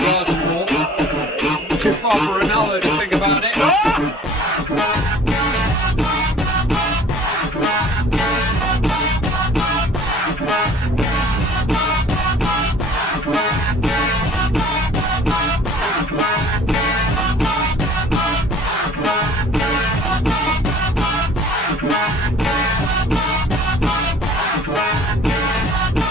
Yards more. Too far for Ronaldo to think about it.